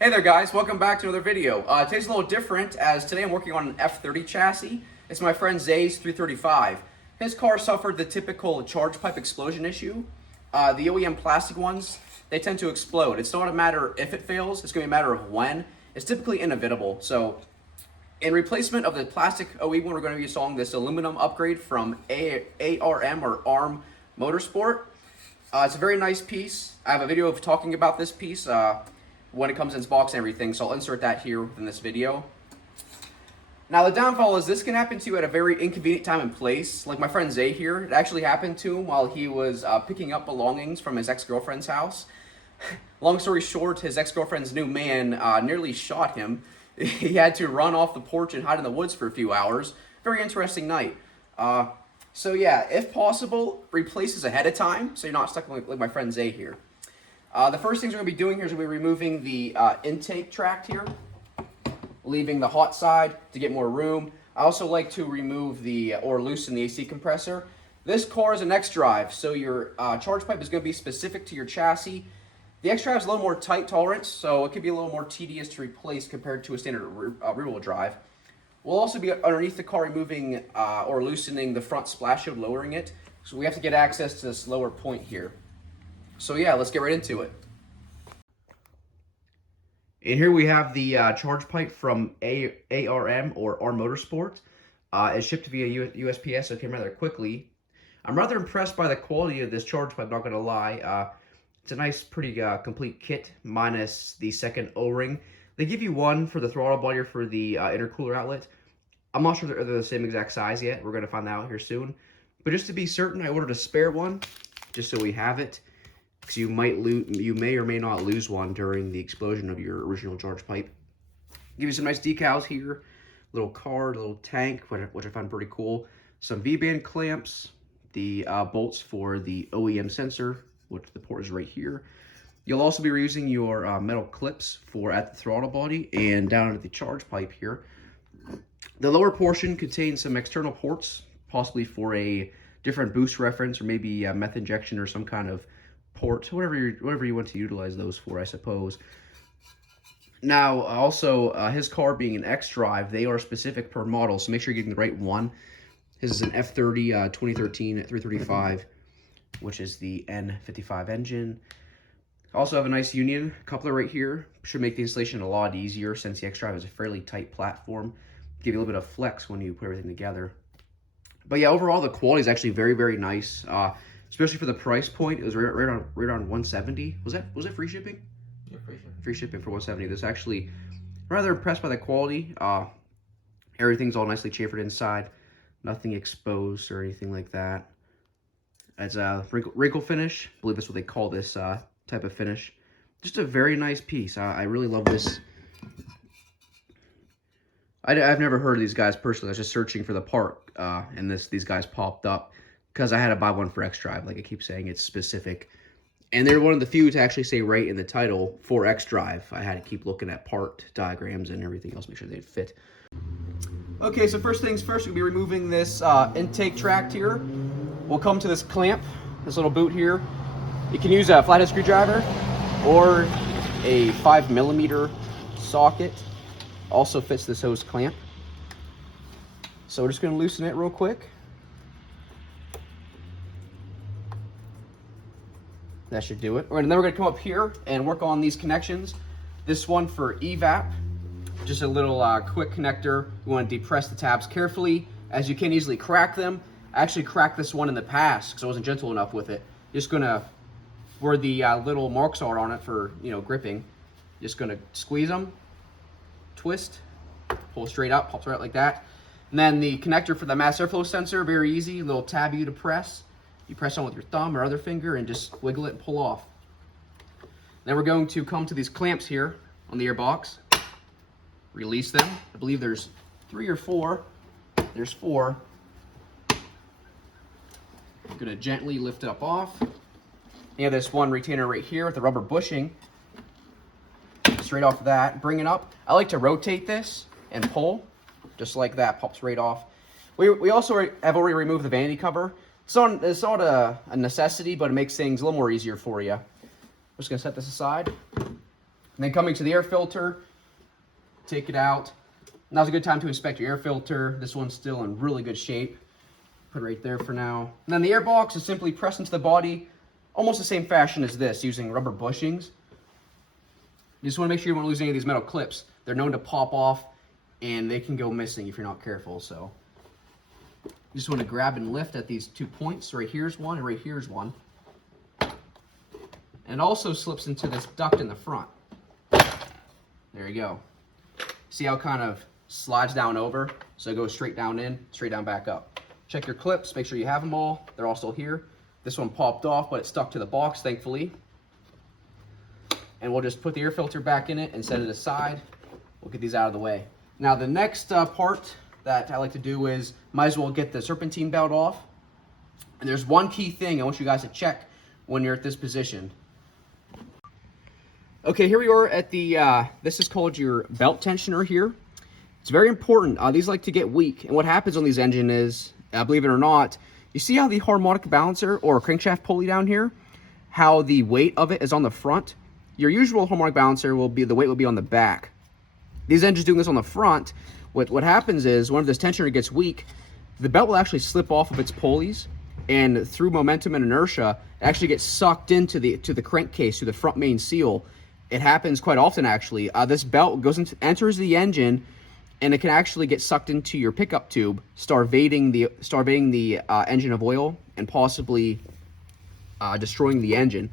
Hey there guys, welcome back to another video. Today's a little different as today I'm working on an F30 chassis. It's my friend Zay's 335. His car suffered the typical charge pipe explosion issue. The OEM plastic ones, they tend to explode. It's not a matter if it fails, it's going to be a matter of when. It's typically inevitable. So in replacement of the plastic OE one, we're going to be installing this aluminum upgrade from ARM or ARM Motorsport. It's a very nice piece. I have a video of talking about this piece when it comes in its box and everything, so I'll insert that here within this video. Now the downfall is this can happen to you at a very inconvenient time and place. Like my friend Zay here, it actually happened to him while he was picking up belongings from his ex-girlfriend's house. Long story short, his ex-girlfriend's new man nearly shot him. He had to run off the porch and hide in the woods for a few hours. Very interesting night. So yeah, if possible, replace this ahead of time so you're not stuck like my friend Zay here. The first things we're going to be doing here is we're going to be removing the intake tract here, leaving the hot side to get more room. I also like to remove or loosen the AC compressor. This car is an X-Drive, so your charge pipe is going to be specific to your chassis. The X-Drive is a little more tight tolerance, so it could be a little more tedious to replace compared to a standard rear-wheel drive. We'll also be underneath the car removing or loosening the front splash shield, lowering it. So we have to get access to this lower point here. So yeah, let's get right into it. And here we have the charge pipe from ARM or ARM Motorsport. It's shipped via USPS, so it came rather quickly. I'm rather impressed by the quality of this charge pipe, not gonna lie. It's a nice, pretty complete kit, minus the second O-ring. They give you one for the throttle body or for the intercooler outlet. I'm not sure they're the same exact size yet. We're gonna find out here soon. But just to be certain, I ordered a spare one, just so we have it. Because you may or may not lose one during the explosion of your original charge pipe. Give you some nice decals here, little card, little tank, which I find pretty cool. Some V-band clamps, the bolts for the OEM sensor, which the port is right here. You'll also be reusing your metal clips for at the throttle body and down at the charge pipe here. The lower portion contains some external ports, possibly for a different boost reference or maybe meth injection or some kind of port, whatever you want to utilize those for, I suppose. Now, also, his car being an X-Drive, they are specific per model, so make sure you're getting the right one. His is an F30 2013 at 335, which is the N55 engine. Also have a nice union coupler right here. Should make the installation a lot easier since the X-Drive is a fairly tight platform. Give you a little bit of flex when you put everything together. But yeah, overall, the quality is actually very, very nice. Especially for the price point, it was right on 170. Was it free shipping? Yeah, free shipping. Free shipping for 170. This actually rather impressed by the quality. Everything's all nicely chamfered inside, nothing exposed or anything like that. It's a wrinkle finish. I believe that's what they call this type of finish. Just a very nice piece. I really love this. I've never heard of these guys personally. I was just searching for the part, and these guys popped up. Because I had to buy one for X-Drive, like I keep saying, it's specific. And they're one of the few to actually say right in the title for X-Drive. I had to keep looking at part diagrams and everything else, make sure they'd fit. Okay, so first things first, we'll be removing this intake tract here. We'll come to this clamp, this little boot here. You can use a flathead screwdriver or a 5mm socket. Also fits this hose clamp. So we're just going to loosen it real quick. That should do it. And then we're going to come up here and work on these connections. This one for evap, just a little quick connector. You want to depress the tabs carefully, as you can easily crack them. I actually cracked this one in the past because I wasn't gentle enough with it. Just going to, where the little marks are on it for gripping, just going to squeeze them, twist, pull straight out, pops right out like that. And then the connector for the mass airflow sensor, very easy, little tab you to press. You press on with your thumb or other finger and just wiggle it and pull off. Then we're going to come to these clamps here on the airbox. Release them. I believe there's 3 or 4. There's 4. I'm going to gently lift it up off. You have this one retainer right here with the rubber bushing. Straight off of that, bring it up. I like to rotate this and pull, just like that, pops right off. We also have already removed the vanity cover. It's not a necessity, but it makes things a little more easier for you. I'm just going to set this aside. And then coming to the air filter, take it out. Now's a good time to inspect your air filter. This one's still in really good shape. Put it right there for now. And then the air box is simply pressed into the body, almost the same fashion as this, using rubber bushings. You just want to make sure you don't lose any of these metal clips. They're known to pop off, and they can go missing if you're not careful. So you just want to grab and lift at these 2 points. Right here's one, and right here's one. And it also slips into this duct in the front. There you go. See how it kind of slides down over? So it goes straight down in, straight down back up. Check your clips, make sure you have them all. They're all still here. This one popped off, but it stuck to the box, thankfully. And we'll just put the air filter back in it and set it aside. We'll get these out of the way. Now the next part that I like to do is, might as well get the serpentine belt off. And there's one key thing I want you guys to check when you're at this position. Okay, here we are at the, this is called your belt tensioner here. It's very important. These like to get weak. And what happens on these engines is, believe it or not, you see how the harmonic balancer or crankshaft pulley down here, how the weight of it is on the front? Your usual harmonic balancer will be, the weight will be on the back. These engines doing this on the front, what happens is, whenever this tensioner gets weak, the belt will actually slip off of its pulleys, and through momentum and inertia, it actually gets sucked into the crankcase, to the front main seal. It happens quite often, actually. This belt enters the engine, and it can actually get sucked into your pickup tube, starvating the engine of oil and possibly destroying the engine.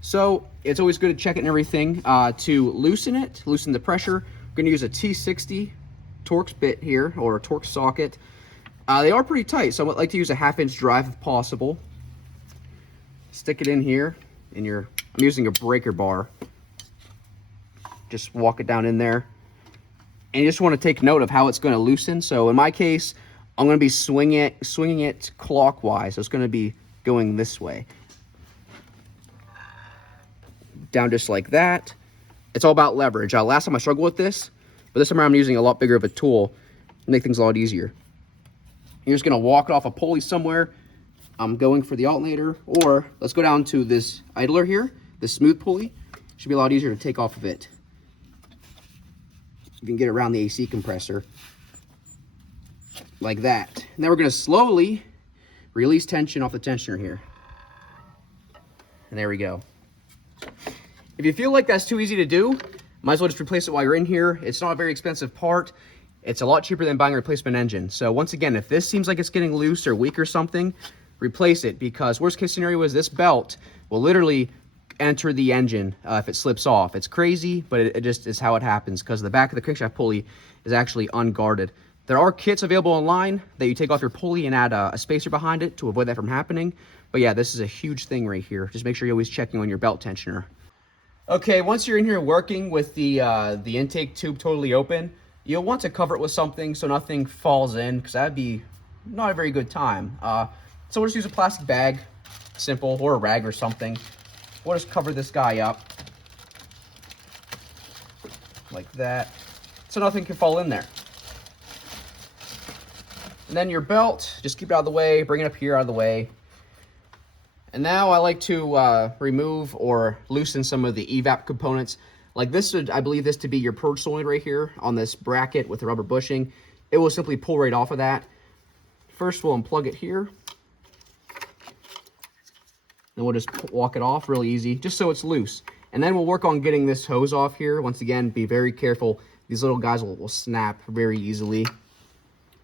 So it's always good to check it and everything. To loosen the pressure, we're going to use a T60 Torx bit here, or a Torx socket. They are pretty tight, so I would like to use a 1/2-inch drive if possible. Stick it in here, I'm using a breaker bar. Just walk it down in there. And you just want to take note of how it's going to loosen. So in my case, I'm going to be swinging it clockwise. So it's going to be going this way. Down just like that. It's all about leverage. Last time I struggled with this, but this time I'm using a lot bigger of a tool to make things a lot easier. You're just going to walk it off a pulley somewhere. I'm going for the alternator, or let's go down to this idler here, this smooth pulley. Should be a lot easier to take off of it. You can get around the AC compressor like that. Now we're going to slowly release tension off the tensioner here. And there we go. If you feel like that's too easy to do, might as well just replace it while you're in here. It's not a very expensive part. It's a lot cheaper than buying a replacement engine. So once again, if this seems like it's getting loose or weak or something, replace it, because worst case scenario is this belt will literally enter the engine if it slips off. It's crazy, but it just is how it happens, because the back of the crankshaft pulley is actually unguarded. There are kits available online that you take off your pulley and add a spacer behind it to avoid that from happening. But yeah, this is a huge thing right here. Just make sure you're always checking on your belt tensioner. Okay, once you're in here working with the intake tube totally open, you'll want to cover it with something so nothing falls in, because that'd be not a very good time. So we'll just use a plastic bag, simple, or a rag or something. We'll just cover this guy up like that, so nothing can fall in there. And then your belt, just keep it out of the way, bring it up here out of the way. And now I like to remove or loosen some of the evap components. Like this, I believe this to be your purge solenoid right here on this bracket with the rubber bushing. It will simply pull right off of that. First, we'll unplug it here. Then we'll just walk it off really easy, just so it's loose. And then we'll work on getting this hose off here. Once again, be very careful. These little guys will snap very easily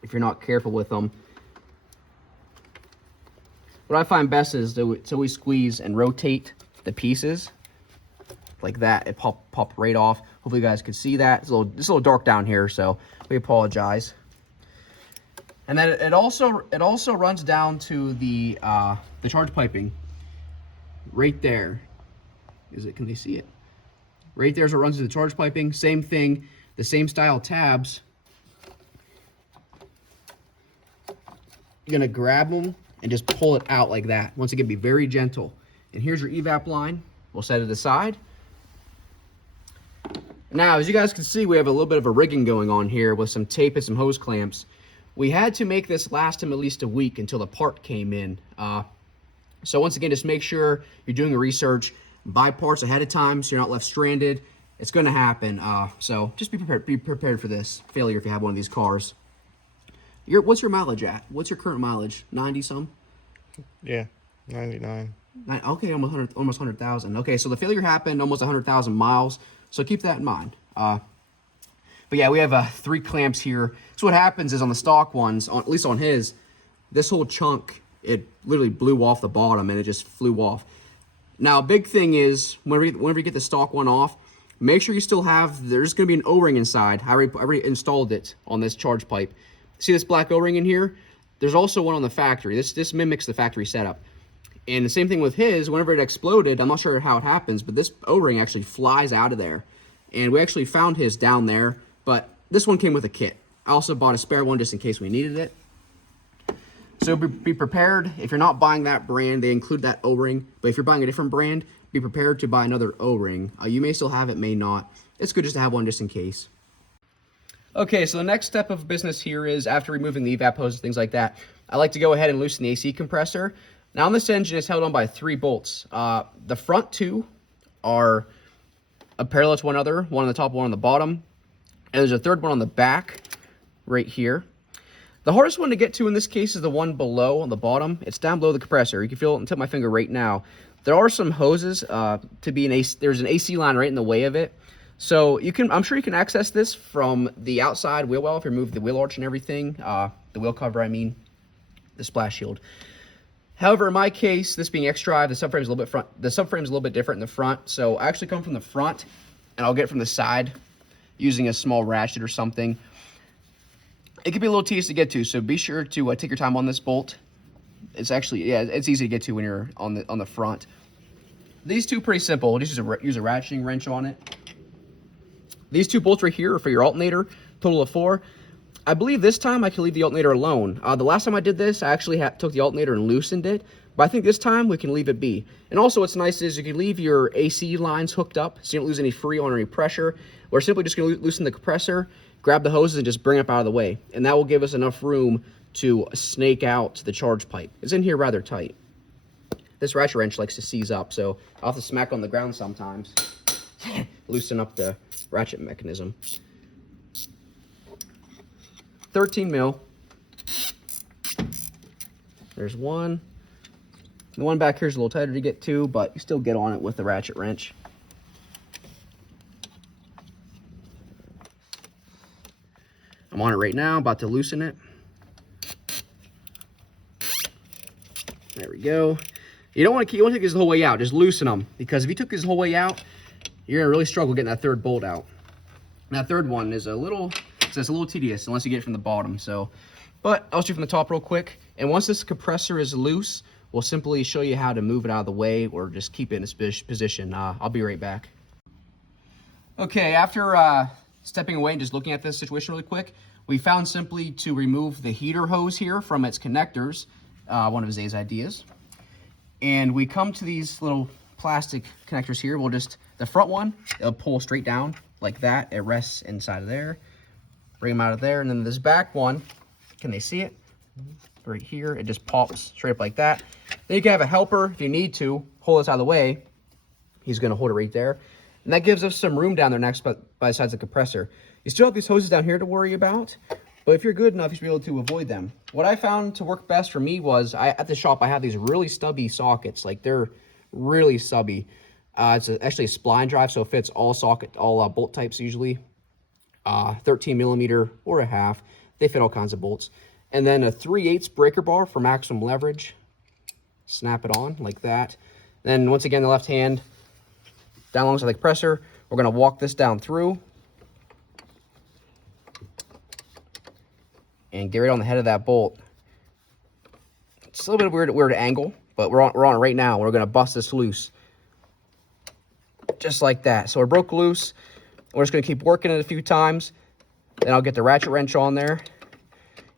if you're not careful with them. What I find best is to always squeeze and rotate the pieces like that. It pop right off. Hopefully you guys can see that. It's a little dark down here, so we apologize. And then it also runs down to the charge piping. Right there. Can they see it? Right there is where it runs to the charge piping. Same thing, the same style tabs. You're gonna grab them and just pull it out like that. Once again, be very gentle. And here's your evap line. We'll set it aside. Now, as you guys can see, we have a little bit of a rigging going on here with some tape and some hose clamps. We had to make this last him at least a week until the part came in. So once again, just make sure you're doing your research. Buy parts ahead of time so you're not left stranded. It's going to happen. So just be prepared. Be prepared for this failure if you have one of these cars. What's your mileage at? What's your current mileage? 90 some? Yeah, 99. Okay, almost 100,000. Okay, so the failure happened almost 100,000 miles. So keep that in mind. But yeah, we have 3 clamps here. So what happens is on the stock ones, at least on his, this whole chunk, it literally blew off the bottom and it just flew off. Now, a big thing is whenever you get the stock one off, make sure you still have, there's going to be an O-ring inside. I already installed it on this charge pipe. See this black O-ring in here? There's also one on the factory. This mimics the factory setup. And the same thing with his, whenever it exploded, I'm not sure how it happens, but this O-ring actually flies out of there. And we actually found his down there, but this one came with a kit. I also bought a spare one just in case we needed it. So be prepared. If you're not buying that brand, they include that O-ring. But if you're buying a different brand, be prepared to buy another O-ring. You may still have it, may not. It's good just to have one just in case. Okay, so the next step of business here is after removing the evap hose and things like that, I like to go ahead and loosen the AC compressor. Now, on this engine, it's held on by 3 bolts. The front 2 are parallel to one another, one on the top, one on the bottom. And there's a third one on the back right here. The hardest one to get to in this case is the one below on the bottom. It's down below the compressor. You can feel it on the tip of my finger right now. There are some hoses there's an AC line right in the way of it. So I'm sure you can access this from the outside wheel well if you remove the wheel arch and everything. The wheel cover, I mean, the splash shield. However, in my case, this being X-Drive, the subframe's a little bit different in the front. So I actually come from the front and I'll get from the side using a small ratchet or something. It can be a little tedious to get to, so be sure to take your time on this bolt. It's actually, yeah, it's easy to get to when you're on the front. These two pretty simple. We'll just use a ratcheting wrench on it. These 2 bolts right here are for your alternator, total of 4. I believe this time I can leave the alternator alone. The last time I did this, I actually took the alternator and loosened it, but I think this time we can leave it be. And also what's nice is you can leave your AC lines hooked up so you don't lose any freon or any pressure. We're simply just going to loosen the compressor, grab the hoses, and just bring it up out of the way. And that will give us enough room to snake out the charge pipe. It's in here rather tight. This ratchet wrench likes to seize up, so I'll have to smack on the ground sometimes. Loosen up the ratchet mechanism. 13 mil. There's one. The one back here is a little tighter to get to, but you still get on it with the ratchet wrench. I'm on it right now, about to loosen it. There we go. You don't want to take this the whole way out. Just loosen them, because if you took this whole way out, you're gonna really struggle getting that third bolt out. And that third one is a little tedious unless you get it from the bottom. So, but I'll shoot from the top real quick. And once this compressor is loose, we'll simply show you how to move it out of the way or just keep it in its position. I'll be right back. Okay, after stepping away and just looking at this situation really quick, we found simply to remove the heater hose here from its connectors, one of Zay's ideas. And we come to these little plastic connectors here. We'll just, the front one, it'll pull straight down like that. It rests inside of there. Bring them out of there. And then this back one, can they see it? Right here, it just pops straight up like that. Then you can have a helper if you need to hold this out of the way. He's gonna hold it right there. And that gives us some room down there next by the sides of the compressor. You still have these hoses down here to worry about, but if you're good enough, you should be able to avoid them. What I found to work best for me was, at the shop, I have these really stubby sockets. Like, they're really stubby. It's actually a spline drive, so it fits all bolt types usually. 13 millimeter or a half. They fit all kinds of bolts. And then a 3/8 breaker bar for maximum leverage. Snap it on like that. Then once again, the left hand down alongside the compressor. We're gonna walk this down through and get right on the head of that bolt. It's a little bit of a weird angle, but we're on it right now. We're gonna bust this loose. Just like that. So we're broke loose. We're just gonna keep working it a few times. Then I'll get the ratchet wrench on there,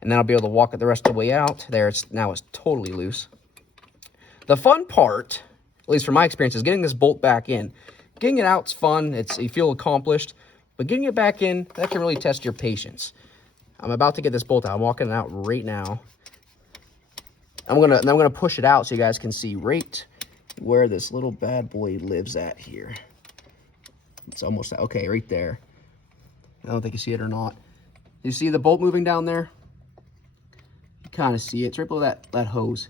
and then I'll be able to walk it the rest of the way out. There, now it's totally loose. The fun part, at least from my experience, is getting this bolt back in. Getting it out's fun. You feel accomplished, but getting it back in, that can really test your patience. I'm about to get this bolt out. I'm walking it out right now. I'm gonna push it out so you guys can see right where this little bad boy lives at here. It's almost, okay, right there. I don't think you see it or not. You see the bolt moving down there? You kind of see it. It's right below that hose.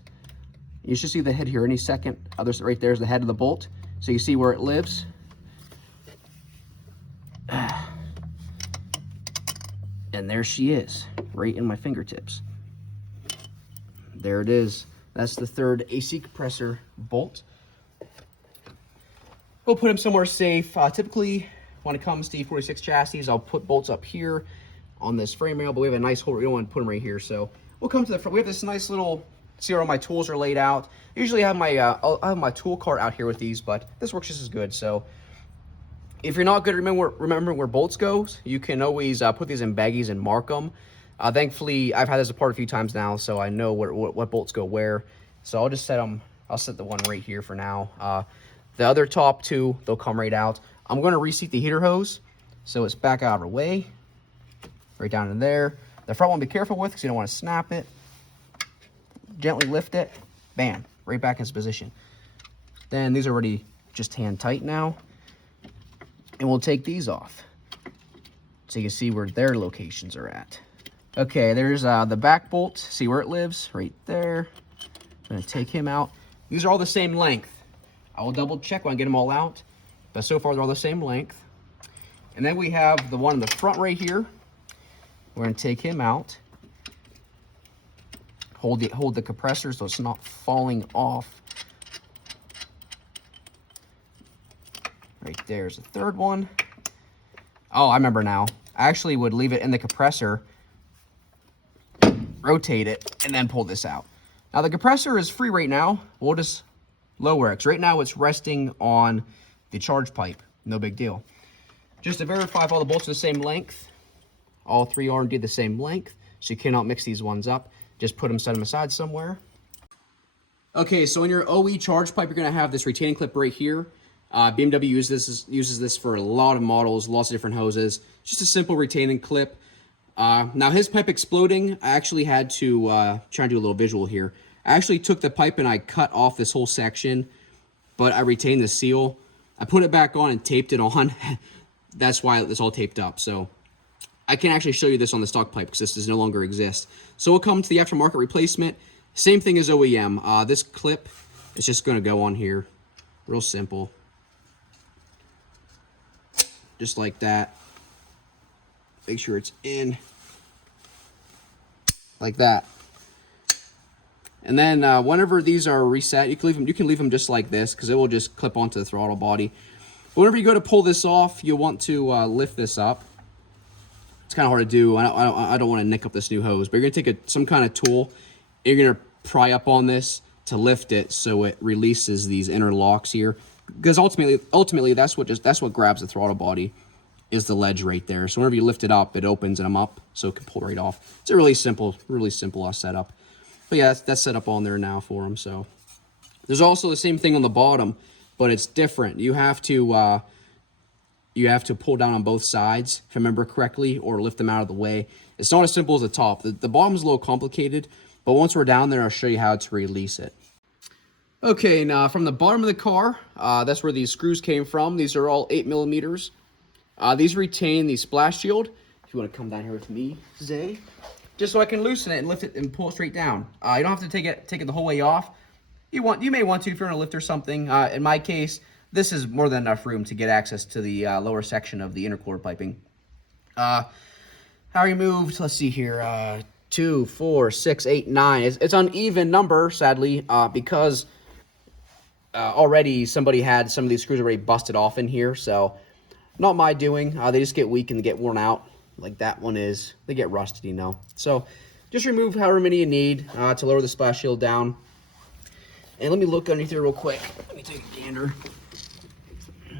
You should see the head here any second. Right there's the head of the bolt. So you see where it lives. And there she is, right in my fingertips. There it is. That's the third AC compressor bolt. We'll put them somewhere safe. Typically, when it comes to E46 chassis, I'll put bolts up here on this frame rail, but we have a nice hole. We don't want to put them right here. So we'll come to the front. We have this nice little, see where all my tools are laid out. Usually I have my, I'll have my tool cart out here with these, but this works just as good. So if you're not good at remembering where bolts go, you can always put these in baggies and mark them. Thankfully, I've had this apart a few times now, so I know what bolts go where. So I'll just set them, I'll set the one right here for now. The other top two, they'll come right out. I'm going to reseat the heater hose, so it's back out of our way, right down in there. The front one, be careful with, because you don't want to snap it. Gently lift it, bam, right back in its position. Then these are already just hand tight now. And we'll take these off so you can see where their locations are at. Okay, there's the back bolt. See where it lives? Right there. I'm going to take him out. These are all the same length. I will double check when I get them all out. But so far, they're all the same length. And then we have the one in the front right here. We're going to take him out. Hold the compressor so it's not falling off. Right there's the third one. Oh, I remember now. I actually would leave it in the compressor, rotate it, and then pull this out. Now the compressor is free right now. We'll just lower it, because right now it's resting on the charge pipe. No big deal. Just to verify if all the bolts are the same length, all three are indeed the same length, so you cannot mix these ones up. Just put them, set them aside somewhere. Okay, so in your OE charge pipe, you're going to have this retaining clip right here. BMW uses this for a lot of models, lots of different hoses. Just a simple retaining clip. Now his pipe exploding, I actually had to try and do a little visual here. I actually took the pipe and I cut off this whole section, but I retained the seal. I put it back on and taped it on. That's why it's all taped up. So I can actually show you this on the stock pipe because this does no longer exist. So we'll come to the aftermarket replacement. Same thing as OEM. This clip is just going to go on here. Real simple. Just like that. Make sure it's in. Like that. And then whenever these are reset, you can leave them just like this because it will just clip onto the throttle body. But whenever you go to pull this off, you'll want to lift this up. It's kind of hard to do. I don't want to nick up this new hose, but you're going to take some kind of tool. And you're going to pry up on this to lift it so it releases these inner locks here. Because ultimately that's what grabs the throttle body, is the ledge right there. So whenever you lift it up, it opens them up so it can pull right off. It's a really simple setup. But yeah, that's set up on there now for them. So there's also the same thing on the bottom, but it's different. You have to pull down on both sides, if I remember correctly, or lift them out of the way. It's not as simple as the top. The bottom's a little complicated, but once we're down there, I'll show you how to release it. Okay, now from the bottom of the car, that's where these screws came from. These are all 8mm. These retain the splash shield. If you want to come down here with me, Zay, just so I can loosen it and lift it and pull it straight down. You don't have to take it the whole way off. You may want to if you're on a lift or something. In my case, this is more than enough room to get access to the lower section of the intercooler piping. How removed? Let's see here. 2, 4, 6, 8, 9. It's uneven number, sadly, because already somebody had some of these screws already busted off in here. So not my doing. They just get weak and get worn out, like that one is. They get rusted, you know. So just remove however many you need to lower the splash shield down. And let me look underneath here real quick. Let me take a gander.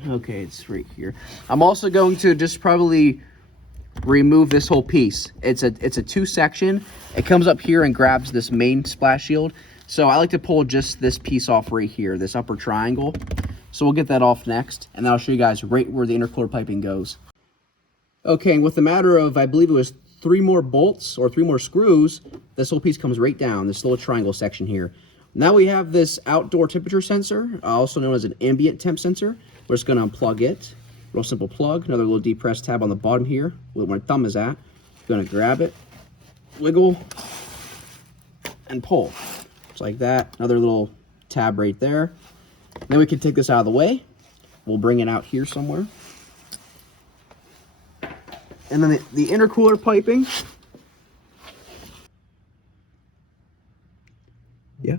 Okay, it's right here. I'm also going to just probably remove this whole piece. It's a two-section. It comes up here and grabs this main splash shield. So I like to pull just this piece off right here, this upper triangle. So we'll get that off next, and then I'll show you guys right where the intercooler piping goes. Okay, and with the matter of, I believe it was 3 more bolts or 3 more screws, this whole piece comes right down, this little triangle section here. Now we have this outdoor temperature sensor, also known as an ambient temp sensor. We're just going to unplug it. Real simple plug. Another little depressed tab on the bottom here, where my thumb is at. You're gonna grab it, wiggle, and pull. Just like that. Another little tab right there. Then we can take this out of the way. We'll bring it out here somewhere. And then the intercooler piping. Yeah.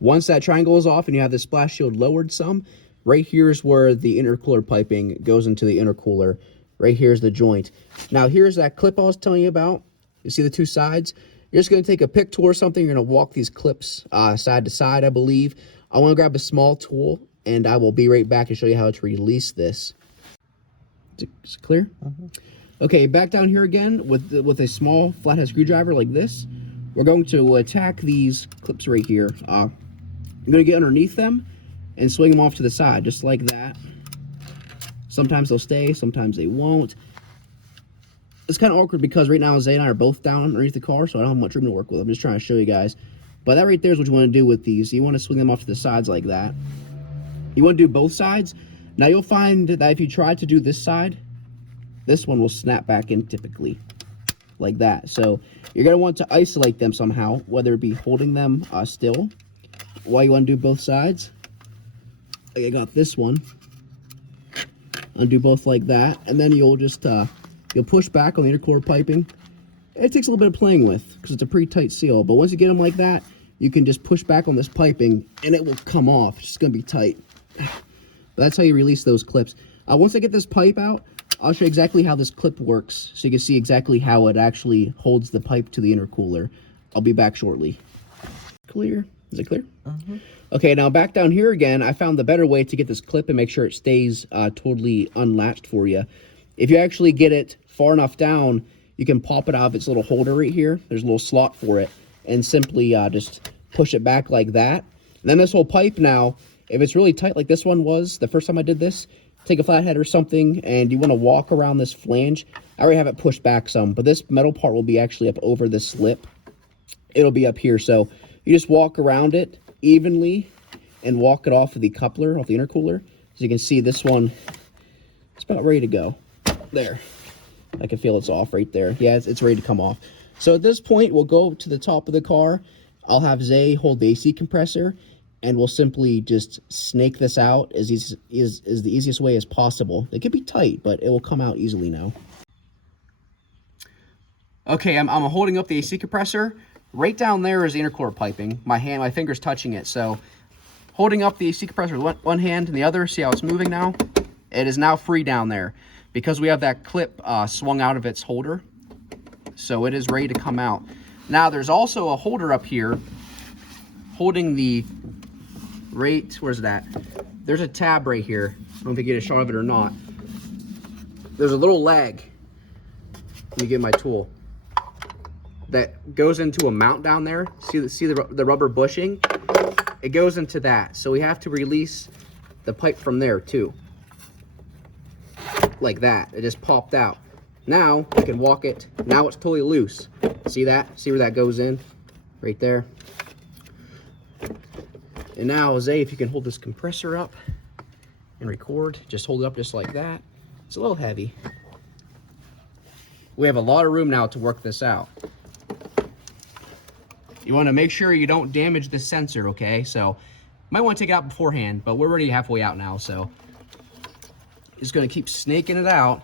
Once that triangle is off and you have the splash shield lowered some, right here is where the intercooler piping goes into the intercooler. Right here is the joint. Now here's that clip I was telling you about. You see the two sides? You're just going to take a pick tool or something. You're going to walk these clips side to side, I believe. I want to grab a small tool, and I will be right back to show you how to release this. Is it clear? Okay, back down here again with a small flathead screwdriver like this. We're going to attack these clips right here. I'm going to get underneath them and swing them off to the side, just like that. Sometimes they'll stay, sometimes they won't. It's kind of awkward because right now Zay and I are both down underneath the car, so I don't have much room to work with. I'm just trying to show you guys. But that right there is what you want to do with these. You want to swing them off to the sides like that. You want to do both sides. Now you'll find that if you try to do this side, this one will snap back in typically, like that. So you're going to want to isolate them somehow, whether it be holding them still, while you want to do both sides. Like I got this one. Undo both like that, and then you'll just you'll push back on the intercooler piping. It takes a little bit of playing with because it's a pretty tight seal, but once you get them like that, you can just push back on this piping and it will come off. It's just going to be tight. But that's how you release those clips. Once I get this pipe out, I'll show you exactly how this clip works so you can see exactly how it actually holds the pipe to the intercooler. I'll be back shortly. Clear? Is it clear? Okay, now back down here again, I found the better way to get this clip and make sure it stays totally unlatched for you. If you actually get it far enough down, you can pop it out of its little holder right here. There's a little slot for it, and simply just push it back like that. And then this whole pipe now, if it's really tight like this one was the first time I did this, take a flathead or something, and you want to walk around this flange. I already have it pushed back some, but this metal part will be actually up over this lip. It'll be up here, so you just walk around it evenly and walk it off of the coupler, off the intercooler. As you can see, this one, it's about ready to go. There. I can feel it's off right there. Yeah, it's ready to come off. So at this point, we'll go to the top of the car. I'll have Zay hold the AC compressor, and we'll simply just snake this out as the easiest way as possible. It could be tight, but it will come out easily now. Okay, I'm holding up the AC compressor. Right down there is the intercooler piping. My finger's touching it, so holding up the AC compressor with one hand and the other, see how it's moving now? It is now free down there because we have that clip swung out of its holder. So it is ready to come out. Now there's also a holder up here holding the where's that? There's a tab right here. I don't know if you get a shot of it or not. There's a little leg. Let me get my tool. That goes into a mount down there. See the rubber bushing? It goes into that. So we have to release the pipe from there too. Like that. It just popped out. Now I can walk it. Now it's totally loose. See that? See where that goes in? Right there. And now, Zay, if you can hold this compressor up and record, just hold it up just like that. It's a little heavy. We have a lot of room now to work this out. You want to make sure you don't damage the sensor, okay? So, might want to take it out beforehand, but we're already halfway out now, so just going to keep snaking it out.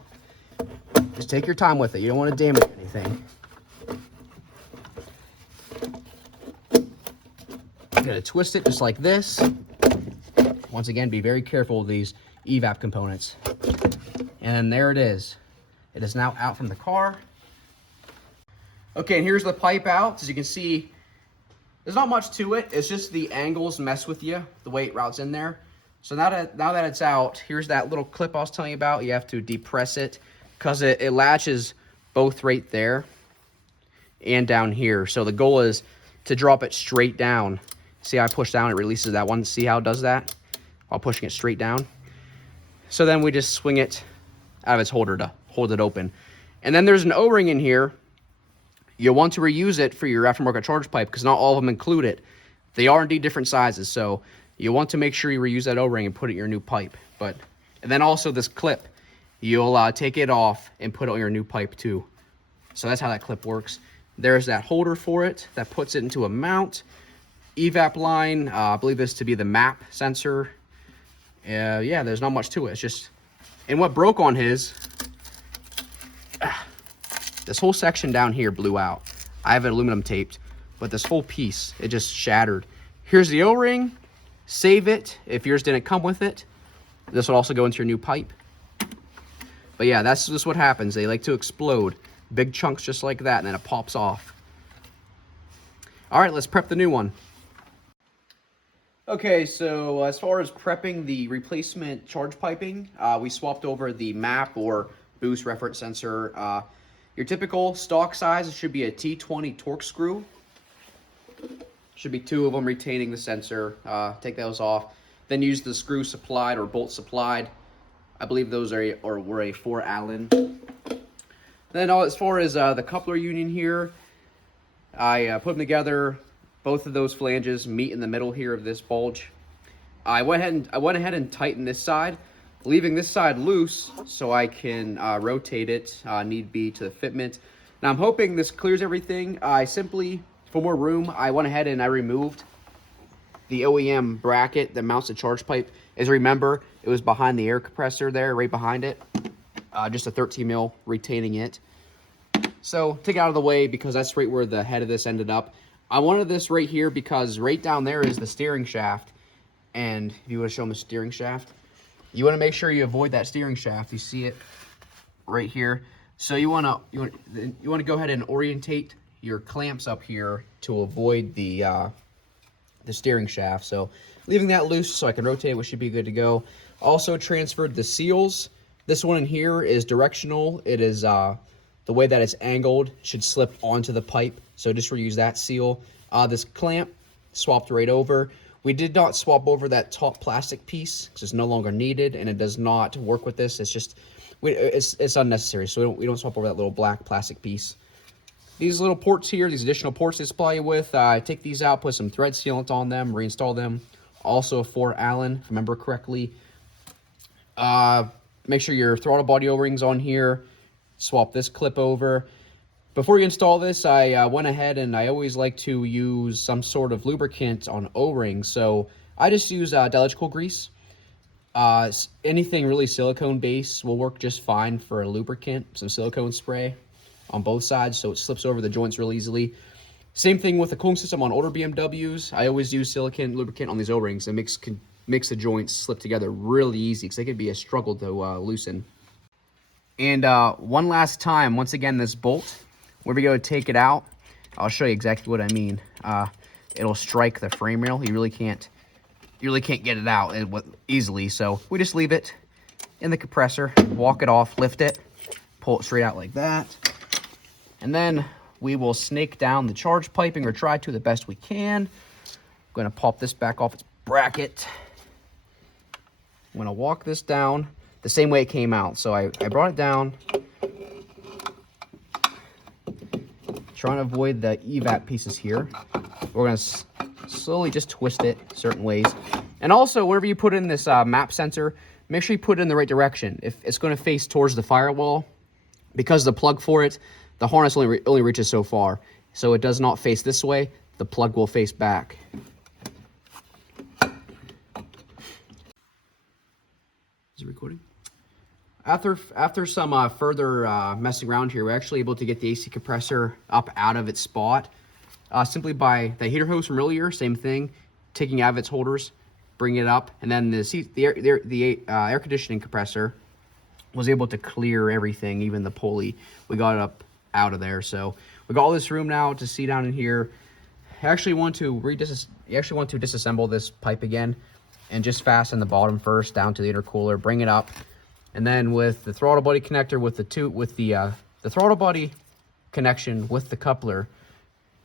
Just take your time with it. You don't want to damage anything. I'm going to twist it just like this. Once again, be very careful with these evap components. And there it is. It is now out from the car. Okay, and here's the pipe out. As you can see, there's not much to it. It's just the angles mess with you, the way it routes in there. So now that it's out, here's that little clip I was telling you about. You have to depress it because it latches both right there and down here. So the goal is to drop it straight down. See how I push down, it releases that one. See how it does that while pushing it straight down? So then we just swing it out of its holder to hold it open. And then there's an O-ring in here. You'll want to reuse it for your aftermarket charge pipe because not all of them include it. They are indeed different sizes, so you'll want to make sure you reuse that O-ring and put it in your new pipe. And then also this clip. you'll take it off and put it on your new pipe too. So that's how that clip works. There's that holder for it that puts it into a mount. Evap line, I believe this to be the map sensor. Yeah, there's not much to it. It's just, and what broke on his, this whole section down here blew out. I have it aluminum taped, but this whole piece, it just shattered. Here's the O-ring. Save it if yours didn't come with it. This will also go into your new pipe. But yeah, that's just what happens. They like to explode. Big chunks just like that, and then it pops off. All right, let's prep the new one. Okay, so as far as prepping the replacement charge piping, we swapped over the map or boost reference sensor. Your typical stock size should be a T20 torque screw. Should be 2 of them retaining the sensor. Take those off. Then use the screw supplied or bolt supplied. I believe those were a 4 Allen. Then as far as the coupler union here, I put them together. Both of those flanges meet in the middle here of this bulge. I went ahead and tightened this side, leaving this side loose so I can rotate it need be to the fitment. Now I'm hoping this clears everything. For more room, I went ahead and I removed the OEM bracket that mounts the charge pipe. As you remember, it was behind the air compressor there, right behind it. Just a 13 mil retaining it. So take it out of the way because that's right where the head of this ended up. I wanted this right here because right down there is the steering shaft. And if you want to show them the steering shaft, you want to make sure you avoid that steering shaft. You see it right here. So you want to go ahead and orientate your clamps up here to avoid the steering shaft. So leaving that loose so I can rotate it, which should be good to go. Also transferred the seals. This one in here is directional. It is the way that it's angled should slip onto the pipe. So just reuse that seal. This clamp swapped right over. We did not swap over that top plastic piece because it's no longer needed and it does not work with this. It's just, it's unnecessary. So we don't swap over that little black plastic piece. These little ports here, these additional ports they supply you with, take these out, put some thread sealant on them, reinstall them. Also a 4 Allen, if I remember correctly. Make sure your throttle body O-rings on here. Swap this clip over. Before you install this, I went ahead and I always like to use some sort of lubricant on O-rings. So I just use electrical grease. Anything really silicone based will work just fine for a lubricant. Some silicone spray on both sides so it slips over the joints real easily. Same thing with the cooling system on older BMWs. I always use silicone lubricant on these O-rings. It makes the joints slip together really easy because they can be a struggle to loosen. And one last time, once again, this bolt, whenever you go to take it out, I'll show you exactly what I mean. It'll strike the frame rail. You really can't get it out easily. So we just leave it in the compressor, walk it off, lift it, pull it straight out like that. And then we will snake down the charge piping, or try to the best we can. I'm going to pop this back off its bracket. I'm going to walk this down the same way it came out. So I brought it down, trying to avoid the evap pieces here. We're going to slowly just twist it certain ways. And also, whenever you put in this map sensor, make sure you put it in the right direction. If it's going to face towards the firewall, because the plug for it, the harness only reaches so far. So it does not face this way. The plug will face back. Is it recording? After some further messing around here, we're actually able to get the AC compressor up out of its spot. Simply by the heater hose from earlier, same thing. Taking out of its holders, bringing it up. And then the air conditioning compressor was able to clear everything, even the pulley. We got it up out of there. So we got all this room now to see down in here. You actually want to disassemble this pipe again and just fasten the bottom first down to the intercooler, bring it up, and then with the throttle body connector with the throttle body connection with the coupler,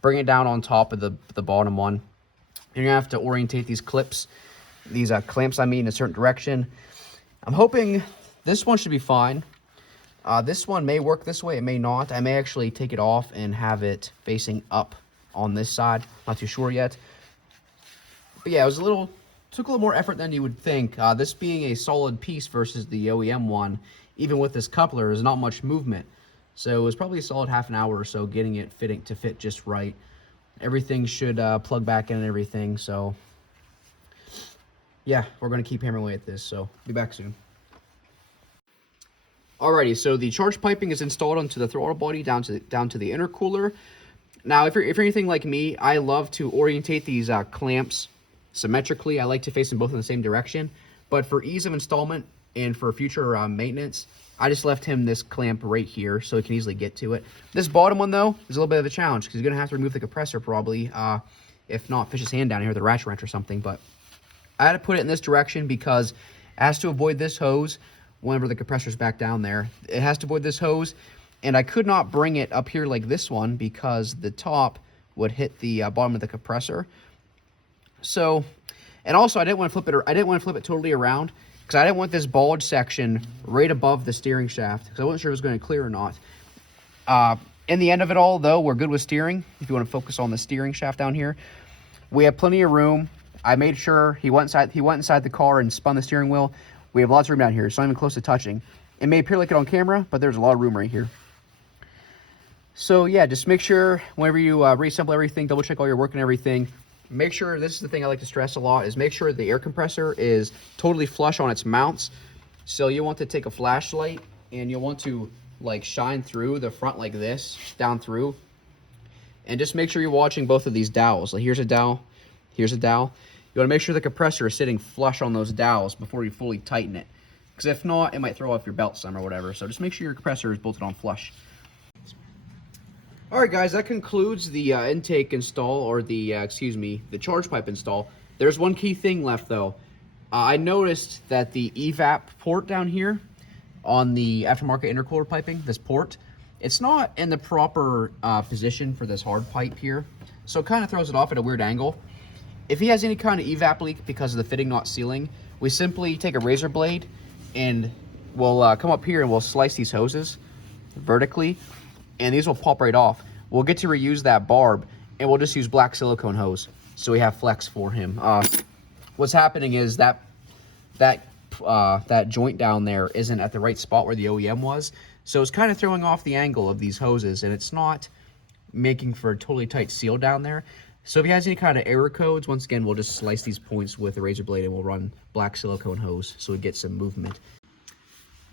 bring it down on top of the bottom one. You're gonna have to orientate these clamps in a certain direction. I'm hoping this one should be fine. This one may work this way, it may not. I may actually take it off and have it facing up on this side. Not too sure yet. But yeah, took a little more effort than you would think. This being a solid piece versus the OEM one, even with this coupler, there's not much movement. So it was probably a solid half an hour or so getting it to fit just right. Everything should plug back in and everything. So yeah, we're going to keep hammering away at this. So be back soon. Alrighty, so the charge piping is installed onto the throttle body down to the intercooler. Now, if you're anything like me, I love to orientate these clamps symmetrically. I like to face them both in the same direction. But for ease of installment and for future maintenance, I just left him this clamp right here so he can easily get to it. This bottom one, though, is a little bit of a challenge because he's going to have to remove the compressor probably. If not, fish his hand down here with a ratchet wrench or something. But I had to put it in this direction because it has to avoid this hose whenever the compressor's back down there. It has to avoid this hose. And I could not bring it up here like this one because the top would hit the bottom of the compressor. So, and also I didn't want to flip it. I didn't want to flip it totally around because I didn't want this bulge section right above the steering shaft because I wasn't sure if it was going to clear or not. In the end of it all, though, we're good with steering. If you want to focus on the steering shaft down here, we have plenty of room. I made sure he went inside the car and spun the steering wheel. We have lots of room down here. It's not even close to touching. It may appear like it on camera, but there's a lot of room right here. So yeah, just make sure whenever you reassemble everything, double check all your work and everything. Make sure, this is the thing I like to stress a lot, is make sure the air compressor is totally flush on its mounts. So you want to take a flashlight and you'll want to like shine through the front like this, down through. And just make sure you're watching both of these dowels. Like here's a dowel, here's a dowel. You want to make sure the compressor is sitting flush on those dowels before you fully tighten it. Because if not, it might throw off your belt some or whatever. So just make sure your compressor is bolted on flush. Alright guys, that concludes the intake install, or the charge pipe install. There's one key thing left though. I noticed that the evap port down here on the aftermarket intercooler piping, this port, it's not in the proper position for this hard pipe here. So it kind of throws it off at a weird angle. If he has any kind of evap leak because of the fitting not sealing, we simply take a razor blade and we'll come up here and we'll slice these hoses vertically, and these will pop right off. We'll get to reuse that barb, and we'll just use black silicone hose so we have flex for him. What's happening is that joint down there isn't at the right spot where the OEM was, so it's kind of throwing off the angle of these hoses, and it's not making for a totally tight seal down there. So if he has any kind of error codes, once again, we'll just slice these points with a razor blade and we'll run black silicone hose so we get some movement.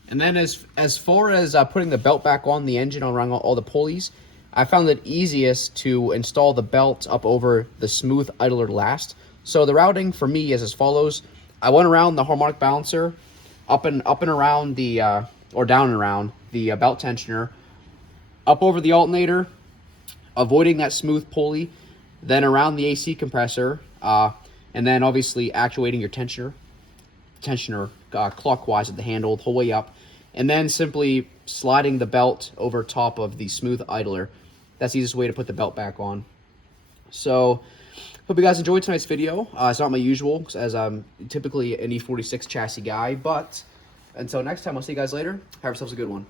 And then as far as putting the belt back on the engine around all the pulleys, I found it easiest to install the belt up over the smooth idler last. So the routing for me is as follows. I went around the harmonic balancer, up and around the, or down and around the belt tensioner, up over the alternator, avoiding that smooth pulley, then around the AC compressor, and then obviously actuating your tensioner clockwise at the handle the whole way up, and then simply sliding the belt over top of the smooth idler. That's the easiest way to put the belt back on. So hope you guys enjoyed tonight's video. It's not my usual, as I'm typically an E46 chassis guy, but until next time, I'll see you guys later. Have yourselves a good one.